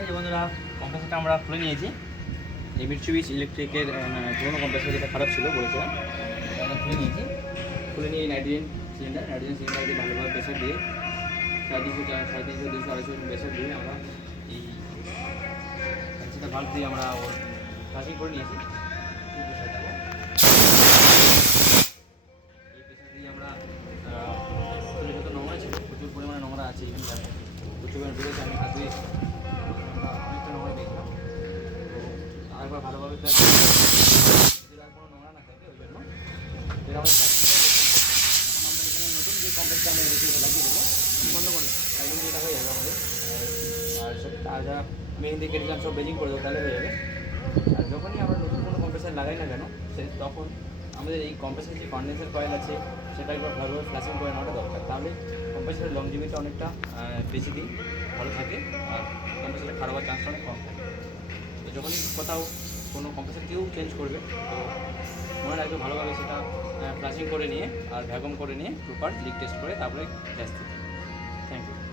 এই যে বন্ধুরা, কম্প্রেসারটা আমরা খুলে নিয়েছি। এই মিটসুবিশি ইলেকট্রিকের পুরোনো কম্প্রেসার যেটা খারাপ ছিল বলেছিলাম, আমরা খুলে নিয়েছি। খুলে নিয়ে নাইট্রোজেন সিলিন্ডার দিয়ে ভালোভাবে প্রেশার দিয়ে 350 200 250 প্রেশার দিয়ে আমরা এই সেটা ভাল্ব দিয়ে আমরা ফ্লাশিং করে নিয়েছি। এই প্রেশার দিয়ে আমরা যত নোংরা ছিল, প্রচুর পরিমাণে নোংরা আছে এখানে, প্রচুর পরিমাণে বেরোচ্ছে। আমি হাত দিয়ে অনেকটা নোংরা দেখলাম। তো আরেকবার ভালোভাবে প্লাস যদি আর কোনো নোংরা না থাকে, ওই জন্য এটা আমাদের এখন আমরা এখানে নতুন যে কম্প্রেসারটা আমরা রেখে লাগিয়ে দেবো, বন্ধ করে তাই জন্য যেটা হয়ে যাবে আমাদের। আর সব তাজা মেহেন্দি কেটে দিলাম, সব বেজিং করে দেবো, তাহলে হয়ে যাবে। আর যখনই আমরা নতুন কোনো কম্প্রেসার লাগাই না কেন, তখন আমাদের এই কম্প্রেসারের যে কন্ডেন্সার কয়েল আছে সেটা একবার ভালোভাবে ফ্লাশিং করে নেওয়াটা দরকার। তাহলে কম্প্রেসারের লংজিভিটি অনেকটা বেশি দিন ভালো থাকে, আর কম্প্রেসারটা খারাপ হওয়ার চান্সটা অনেক কম থাকে। তো যখনই কোথাও কোনো কম্প্রেসার কেউ চেঞ্জ করবে, তো মনে রাখবে ভালোভাবে সেটা ফ্লাশিং করে নিয়ে আর ভ্যাকুয়াম করে নিয়ে প্রপার লিক টেস্ট করে তারপরে গ্যাস দিতে। Thank you.